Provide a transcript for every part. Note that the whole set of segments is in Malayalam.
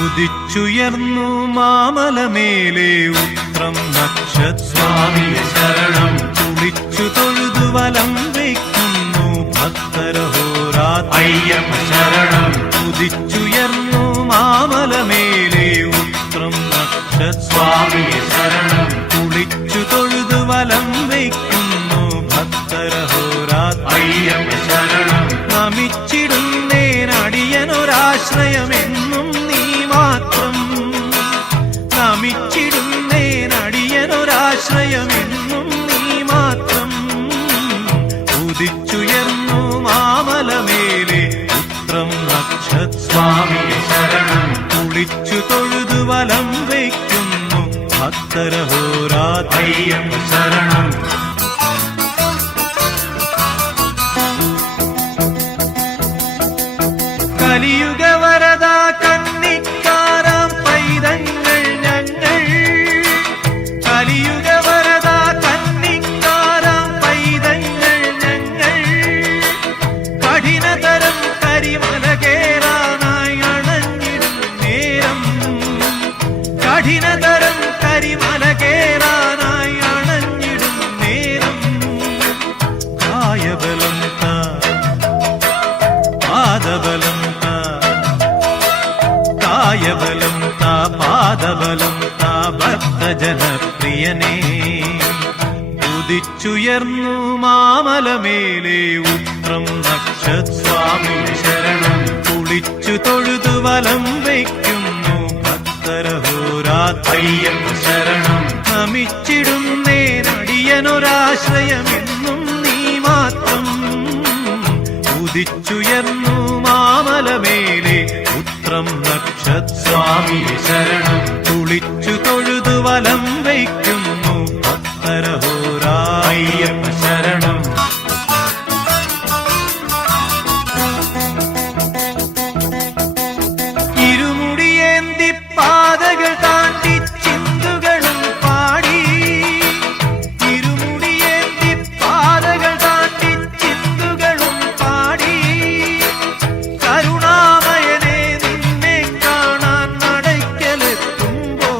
ഉദിച്ചുയർന്നു മാമലമേലെ ഉത്രം നക്ഷസ്വാമിയെ ശരണം കുളിച്ചു തൊഴുതു വലം വയ്ക്കുന്നു ഭക്തരഹോരാത്ര അയ്യപ്പ ശരണം ഉദിച്ചുയർന്നു മാമലമേലെ ഉത്രം നക്ഷസ്വാമിയെ ശരണം കുളിച്ചു തൊഴുതു വലം വയ്ക്കുന്നു ഭക്തരഹോരാത്ര അയ്യപ്പ ശരണം നമിച്ചിടുന്നേനടിയനൊരാശ്രയമെന്നും നീ മാത്രം നമിച്ചിടുന്നേനടിയനൊരാശ്രയമെന്നും നീ മാത്രം ഉദിച്ചുയർന്നു മാമലമേലെ ഉത്രം നക്ഷസ്വാമിയെ ശരണം കുളിച്ചു തൊഴുതു വലം വയ്ക്കുന്നു ഭക്തരഹോരാത്ര അയ്യപ്പ ശരണം കലിയുഗവരദ കന്നിക്കാരാം പൈതങ്ങൾ ഞങ്ങൾ കലിയുഗവരദ കന്നിക്കാരാം പൈതങ്ങൾ ഞങ്ങൾ കഠിനതരം കരിമല കേറാനായി അണഞ്ഞിടും നേരം കഠിനതരം കരിമല കേറാനായി അണഞ്ഞിടും നേരം കായബലം പാദബലം കായബലം പാദബലം ഭക്തജനപ്രിയനേ ഉദിച്ചുയർന്നു മാമലമേലെ ഉത്രം നക്ഷസ്വാമിയെ ശരണം കുളിച്ചു തൊഴുതു വലം വയ്ക്കുന്നു ഭക്തരഹോരാത്ര അയ്യപ്പ ശരണം നമിച്ചിടുന്നേനടിയനൊരാശ്രയമെന്നും നീ മാത്രം ഉദിച്ചുയർന്നു മാമലമേലെ ഉത്രം നക്ഷസ്വാമിയെ ശരണം കുളിച്ചു തൊഴുതു വലം വയ്ക്കുന്നു ഭക്തരഹോരാത്ര അയ്യപ്പ ശരണം ഇരുമുടിയേന്തി പാതകൾ താണ്ടി ചിന്തുകളും പാടി ഇരുമുടിയേന്തി പാതകൾ താണ്ടി ചിന്തുകളും പാടി കരുണാമയനെ നിന്നെ കാണാൻ നടയ്ക്കലെത്തുമ്പോ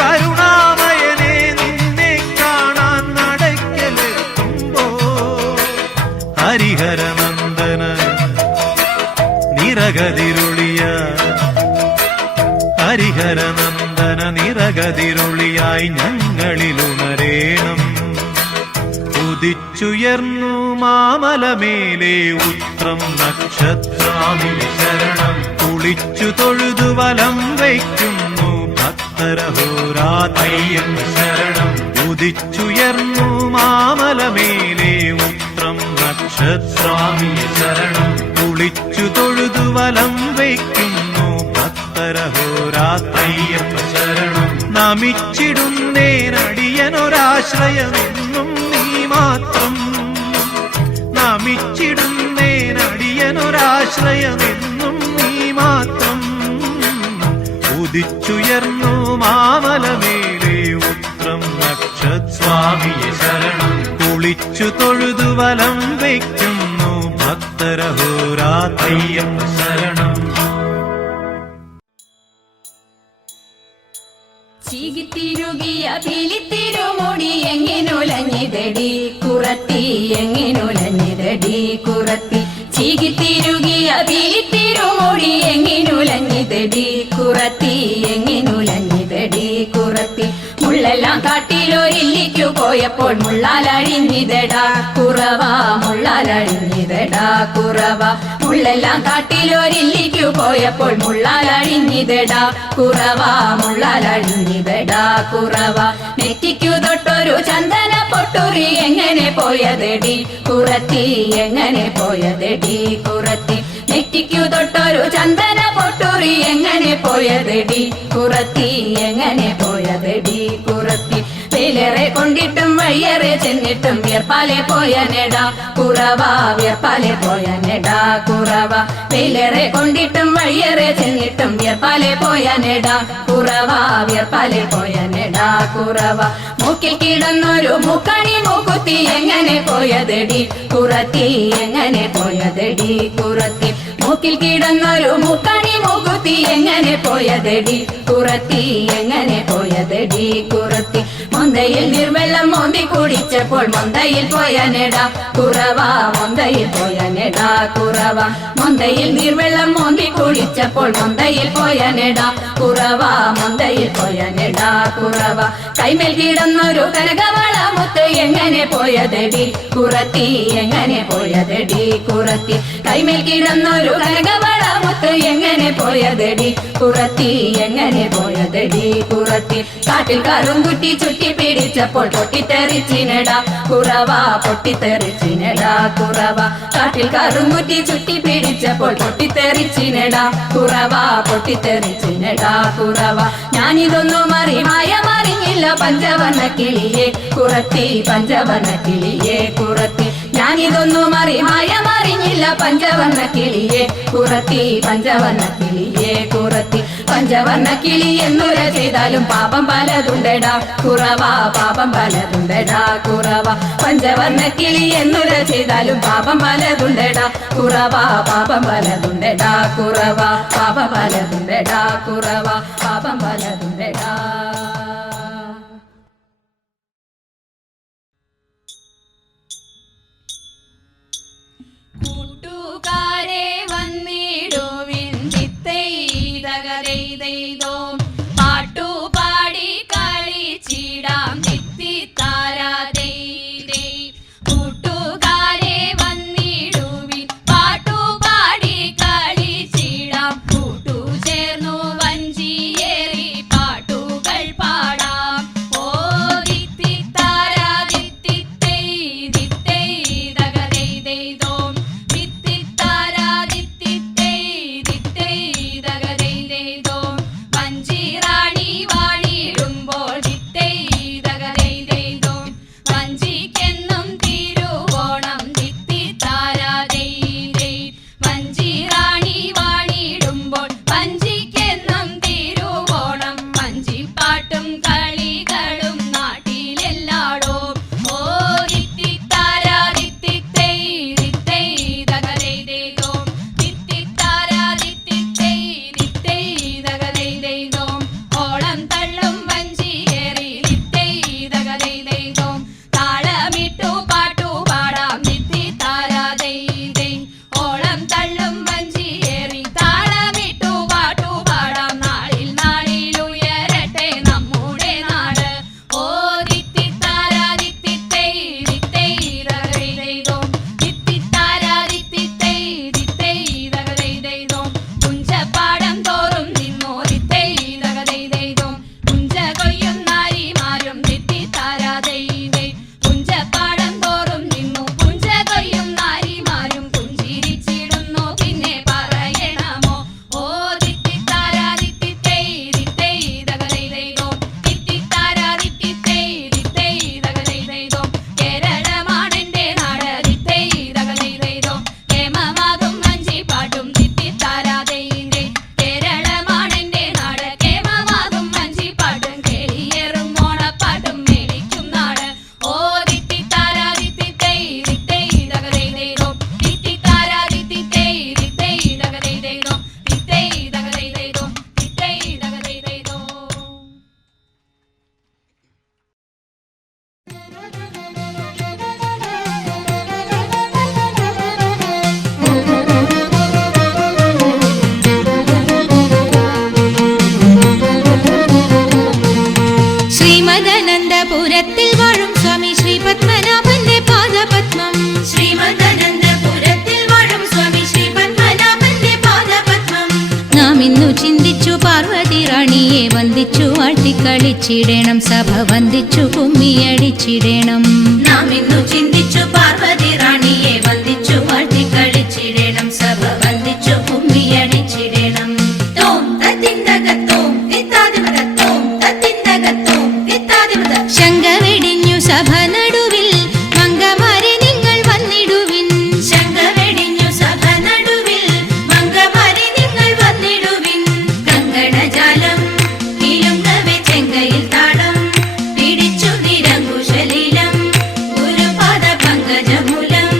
കരുണാമയനെ നിന്നെ കാണാൻ നടയ്ക്കലെത്തുമ്പോ ഹരിഹരനന്ദന നിറകതിരുളിയ ഹരിഹരനന്ദന നിറകതിരുളിയായി ഞങ്ങളിലുണരേണം ഉദിച്ചുയർന്നു മാമലമേലെ ഉത്രം നക്ഷസ്വാമിയെ ശരണം കുളിച്ചു തൊഴുതു വലം വയ്ക്കുന്നു ഭക്തരഹോരാത്ര അയ്യപ്പ ശരണം ഉദിച്ചുയർന്നു മാമലമേലെ ഉത്രം നക്ഷസ്വാമിയെ ശരണം കുളിച്ചു തൊഴുതു വലം വയ്ക്കുന്നു ഭക്തരഹോരാത്ര അയ്യപ്പ ശരണം നമിച്ചിടുന്നേനടിയനൊരാശ്രയമെന്നും നീ മാത്രം നമിച്ചിടുന്നേനടിയനൊരാശ്രയമെന്നും നീ മാത്രം ഉദിച്ചുയർന്നു മാമലമേലെ ഉത്രം നക്ഷസ്വാമിയെ ശരണം കുളിച്ചു തൊഴുതു വലം വയ്ക്കുന്നു ഭക്തരഹോരാത്ര അയ്യപ്പ ശരണം ചീകിത്തിരുകിയ പിലിത്തിരുമുടി എങ്ങിനുലഞ്ഞിതടി കുറത്തി എങ്ങിനുലഞ്ഞിതടി കുറത്തി ചീകിത്തിരുകിയ പിലിത്തിരുമുടി എങ്ങിനുലഞ്ഞിതടി കുറത്തി എങ്ങിനുലഞ്ഞിതടി കുറത്തി മുള്ളെല്ലാം കാട്ടിലൊരില്ലിക്കു പോയപ്പോൾ മുള്ളാലഴിഞ്ഞിതടാ കുറവ മുള്ളാലഴിഞ്ഞിതടാ കുറവ മുള്ളെല്ലാം കാട്ടിലൊരില്ലിക്കു പോയപ്പോൾ മുള്ളാലഴിഞ്ഞിതടാ കുറവ മുള്ളാലഴിഞ്ഞിതടാ കുറവ നെറ്റിക്കു തൊട്ടൊരു ചന്ദന പൊട്ടുറി എങ്ങനെ പോയതെടി കുറത്തി എങ്ങനെ പോയതെടി കുറത്തി നെറ്റിക്കു തൊട്ടൊരു ചന്ദന പൊട്ടുറി എങ്ങനെ പോയതെടി കുറത്തി എങ്ങനെ പോയതെടി കുറത്തി വെയിലേറെ കൊണ്ടിട്ടും വഴിയേറെ ചെന്നിട്ടും വിയർപ്പാലെ പോയ നെടാ കുറവ വിയർപ്പാലെ പോയ നെടാ കുറവ വെയിലേറെ കൊണ്ടിട്ടും വഴിയേറെ ചെന്നിട്ടും വിയർപ്പാലെ പോയ നെടാ കുറവ വിയർപ്പാലെ പോയ നെടാ കുറവ മൂക്കിൽ കിടന്നൊരു മുക്കണി മൂക്കുത്തി എങ്ങനെ പോയതെടി കുറത്തി എങ്ങനെ പോയതെടി കുറത്തി മൂക്കിൽ കിടന്നൊരു മുക്കണി മൂക്കുത്തി എങ്ങനെ പോയതെടി കുറത്തി എങ്ങനെ പോയതെടി കുറത്തി മൊന്തയിൽ നിർവെള്ളം മോന്തി കുടിച്ചപ്പോൾ മൊന്തയിൽ പോയ നെടാ കുറവ മൊന്തയിൽ പോയ നെടാ കുറവ മൊന്തയിൽ നിർവെള്ളം മോന്തി കുടിച്ചപ്പോൾ മൊന്തയിൽ പോയ നെടാ കുറവ മൊന്തയിൽ പോയ നെടാ കുറവ കൈമേൽ കിടന്നൊരു കനകവള മുത്ത് എങ്ങനെ പോയതെടി കുറത്തി എങ്ങനെ പോയതെടി കുറത്തി കൈമേൽ കിടന്നൊരു കനകവള മുത്ത് എങ്ങനെ പോയതെടി കുറത്തി എങ്ങനെ പോയതെടി കുറത്തി കാട്ടിൽ കറുംകുറ്റി ചുറ്റി പിടിച്ചപ്പോൾ പൊട്ടിത്തെറിച്ചിനെടാ കുറവ പൊട്ടിത്തെറിച്ചിനെടാ കുറവ കാട്ടിൽ കറുംകുറ്റി ചുറ്റി പിടിച്ചപ്പോൾ പൊട്ടിത്തെറിച്ചിനെടാ കുറവ പൊട്ടിത്തെറിച്ചിനെടാ കുറവ ഞാനിതൊന്നും മറിഞ്ഞില്ല പഞ്ചവർണ്ണ കിളിയെ കുറത്തി പഞ്ചവർണ്ണ കിളിയെ കുറത്തി ഞാനിതൊന്നും മറിഞ്ഞില്ല പഞ്ചവർണ്ണ കിളിയെ കുറത്തി പഞ്ചവർണ്ണ കിളിയെ കുറത്തി പഞ്ചവർണ്ണ കിളി എന്നുര ചെയ്താലും പാപം പലതുണ്ടടാ കുറവ പാപം പലതുണ്ടടാ കുറവ പഞ്ചവർണ്ണ കിളി എന്നുര ചെയ്താലും പാപം പലതുണ്ടടാ കുറവ പാപം പലതുണ്ടടാ കുറവ പാപം പലതുണ്ടടാ കുറവ പാപം പലതുണ്ടടാ കൂട്ടുകാരെ വന്നിടുവിൻ തിത്തൈതകരൈതോ പാട്ടുപാടി കളിച്ചിടാം തിത്തിത്താരാതേ കൂട്ടുകാരെ വന്നിടുവിൻ പാട്ടുപാടി കളിച്ചിടാം കൂട്ടു ചേർന്നു വഞ്ചിയേറി പാട്ടുകൾ പാടാം ഓ തിത്തിത്താരാ തിത്തിത്തൈ തിത്തൈതകരൈതോ വഞ്ചിറാണി വാണിടുമ്പോൾ വഞ്ചിക്കെന്നും തിരുവോണം വഞ്ചിറാണി വാണിടുമ്പോൾ വഞ്ചിക്കെന്നും തിരുവോണം വഞ്ചിപ്പാട്ടും കളികളും നാട്ടിലെല്ലാടോ ഓ തിത്തിത്താരാ തിത്തിത്തൈ തിത്തൈതകരൈതോ തിത്തിത്താരാ തിത്തിത്തൈ തിത്തൈതകരൈതോ ഓളം തള്ളും വഞ്ചിയേറി തിത്തൈതകരൈതോ താളമിട്ടു പാട്ടു പാടാം തിത്തിത്താരാതൈ ഓളം തള്ളും വഞ്ചിയേറി താളമിട്ടു പാട്ടു പാടാം നാളിൽ നാളിൽ ഉയരട്ടെ നമ്മുടെ നാട് ഓ തിത്തിത്താരാ തിത്തിത്തൈ തിത്തൈതകരൈതോ തിത്തിത്താരാ തിത്തിത്തൈ തിത്തൈതകരൈതോ കുഞ്ചപ്പാടം തോറും നിന്നോ തിത്തൈതകരൈതോ കുഞ്ച കൊയ്യുന്നാരിമാരും തിത്തിത്താരാതൈ കുഞ്ചപ്പാടം തോറും നിന്നു കുഞ്ച കൊയ്യുന്നാരിമാരും പുഞ്ചിരിച്ചിടുന്നു പിന്നെ പറയണമോ ഓ തിത്തിത്താരാ തിത്തിത്തൈ തിത്തൈതകരൈതോ തിത്തിത്താരാ തിത്തിത്തൈ തിത്തൈതകരൈതോ കേരളമാണെന്റെ നാട് തിത്തൈതകരൈതോ കേമമാകും വഞ്ചിപ്പാട്ടും തിത്തിത്താരാതൈ കേരളമാണെന്റെ നാട് കേമമാകും വഞ്ചിപ്പാട്ടും കേളിയേറും ഓണപ്പാട്ടും മേടിക്കും നാട് ഓ തിത്തിത്താരാ തിത്തിത്തൈ തിത്തൈതകരൈതോ തിത്തിത്താരാ തിത്തിത്തൈ തിത്തൈതകരൈതോ തിത്തൈതകരൈതോ തിത്തൈതകരൈതോ ശ്രീമദനന്തപുരത്തിൽ വാഴും സ്വാമി ശ്രീ പത്മനാഭന്റെ പാദപത്മം ശ്രീമദനന്തപുരത്തിൽ വാഴും സ്വാമി ശ്രീ പത്മനാഭന്റെ പാദപത്മം നാം ഇന്നു ചിന്തിച്ചു പാർവതി റാണിയെ വന്ദിച്ചു ആട്ടിക്കളിച്ചിടണം സഭ വന്ദിച്ചു കുമ്മിയടിച്ചിടണം നാം ഇന്നു ചിന്തിച്ചു പാർവതി റാണിയെ വന്ദിച്ചു ആട്ടിക്കളിച്ചിടണം സഭ വന്ദിച്ചു കുമ്മിയടിച്ചിടണം തോം തത്തിന്തകത്തോം തിത്താതിമതത്തോം തത്തിന്തകത്തോം തിത്താതിമത ശങ്ക വെടിഞ്ഞു സഭ നടുവിൽ മംഗമാരെ നിങ്ങൾ വന്നിടുവിൻ ശങ്ക വെടിഞ്ഞു സഭ നടുവിൽ മംഗമാരെ നിങ്ങൾ വന്നിടുവിൻ കങ്കണജാലം കിലുങ്ങവെ ചെങ്കയിൽ താളം പിടിച്ചു നിരങ്കുശലീലം ഗുരുപാദ പങ്കജമൂലം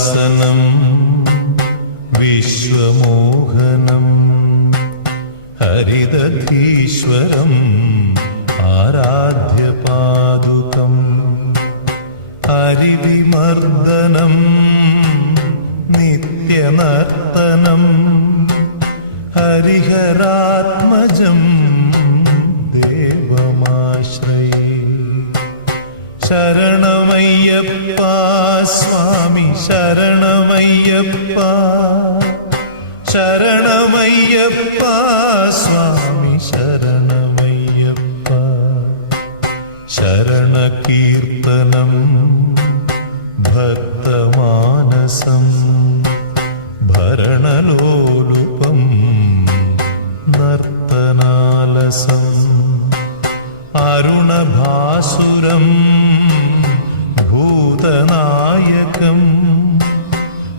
മംഗളാസനം വിശ്വമോഹനം ഹരിദധീശ്വരം ആരാധ്യപാദുകം ഹരിവിമർദ്ദനം നിത്യനർത്തനം ഹരിഹരാത്മജം ദേവമാശ്രയേ ശരണമയ്യപ്പ സ്വാമി ശരണമയ്യപ്പ ശരണമയ്യപ്പ സ്വാമി ശരണമയ്യപ്പ ശരണകീർത്തനം ഭക്തമാനസം ഭരണലോലുപം നർത്തനാലസം അരുണഭാസുരം ഭൂതനായകം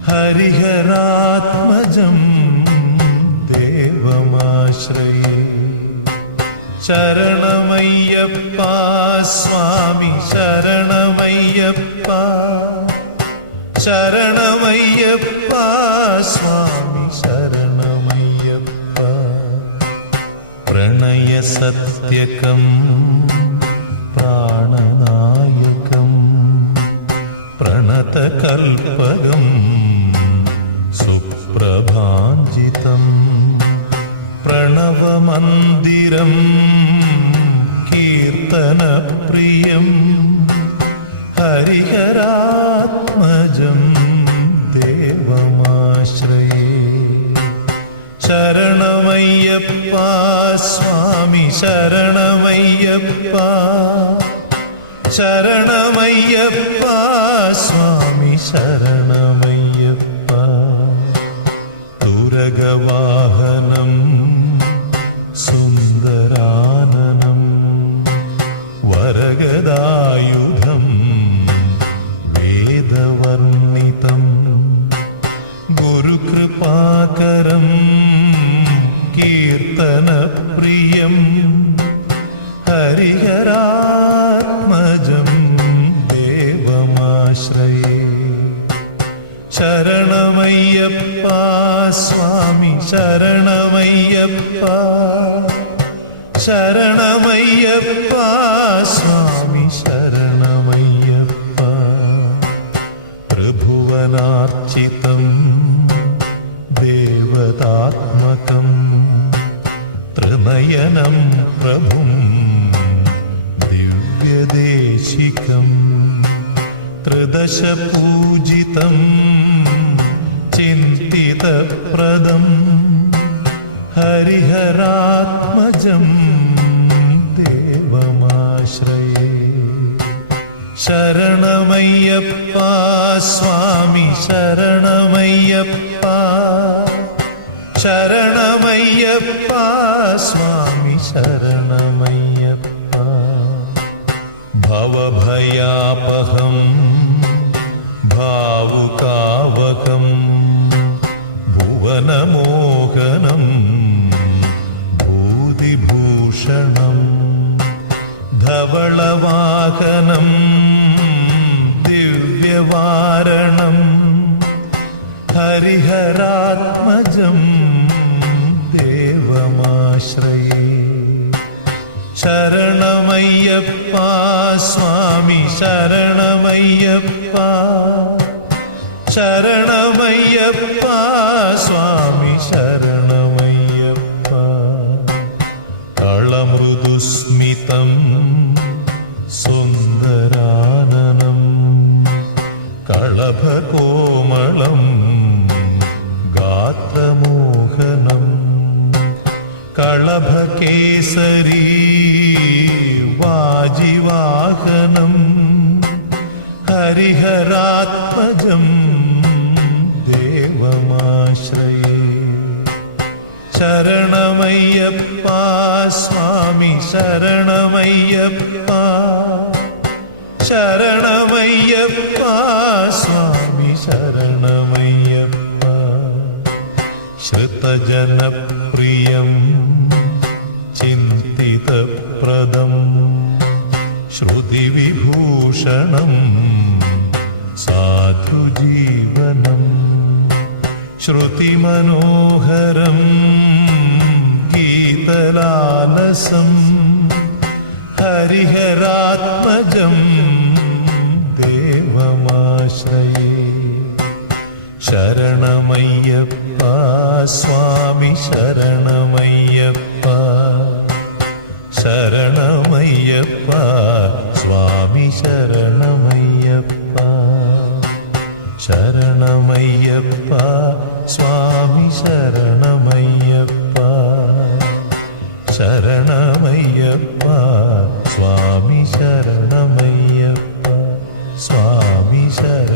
ഹരിഹരാത്മജം ദേവമാശ്രയേ ശരണമയ്യപ്പ സ്വാമി ശരണമയ്യപ്പ ശരണമയ്യപ്പ സ്വാമി ശരണമയ്യപ്പ പ്രണയസത്യകം പ്രാണനായകം പ്രണതകൽപകം സുപ്രഭാഞ്ജിതം പ്രണവമന്ദിരം കീർത്തനപ്രിയം ഹരിഹരാത്മജം ദേവമാശ്രയേ ശരണമയ്യപ്പ സ്വാമി ശരണമയ്യപ്പ ശരണമയ്യപ്പ സ്വാമി ശരണമയ്യപ്പ തുരഗവാഹനം സുന്ദരാനനം വരഗദായുധം വേദവർണിതം ഗുരുകൃപാകരം കീർത്തനപ്രിയം ഹരിഹരാത്മജം ദേവമാശ്രയേ ശരണമയ്യപ്പ സ്വാമി ശരണമയ്യപ്പ ശരണമയ്യപ്പ സ്വാമി ശരണമയ്യപ്പ ത്രിഭുവനാർച്ചിതം ദേവതാത്മകം ത്രിനയനം പ്രഭും ദിവ്യദേശികം ത്രിദശപൂജിതം ചിന്തിതപ്രദം ഹരിഹരാത്മജം ദേവമാശ്രയേ ശരണമയ്യപ്പ സ്വാമി ശരണമയ്യപ്പ ശരണമയ്യപ്പ സ്വാമി ശരണമയ്യപ്പ ഭവഭയാപഹം ഭാവുകാവകം ഭുവനമോഹനം ഭൂതിഭൂഷണം ധവളവാഹനം ദിവ്യവാരണം ഹരിഹരാത്മജം ദേവമാശ്രയേ ശരണമയ്യപ്പ സ്വാമി ശരണമയ്യപ്പ ശരണമയ്യപ്പ സ്വാമി ശരണമയ്യപ്പ കളമൃദുസ്മിതം സുന്ദരാനനം കളഭകോമളം ഗാത്രമോഹനം കളഭകേസരീ വാജിവാഹനം ഹരിഹരാത്മജം ദേവമാശ്രയേ ശരണമയ്യപ്പ സ്വാമി ശരണമയ്യപ്പ ശരണമയ്യപ്പ സ്വാമി ശരണമയ്യപ്പ ശ്രുതജനപ്രിയം ചിന്തിതപ്രദം ശ്രുതിവിഭൂഷണം സാധുജീവനം ശ്രുതിമനോഹരം ഗീതലാലസം ഹരിഹരാത്മജം ദേവമാശ്രയേ ശരണമയ്യപ്പ സ്വാമി ശരണമയ്യപ്പ ശരണമയ്യപ്പ സ്വാമി ശരണമയ്യപ്പ ശരണമയ്യപ്പ സ്വാമി ശരണമയ്യപ്പ ശരണമയ്യപ്പ സ്വാമി ശരണമയ്യപ്പ സ്വാമി ശരണ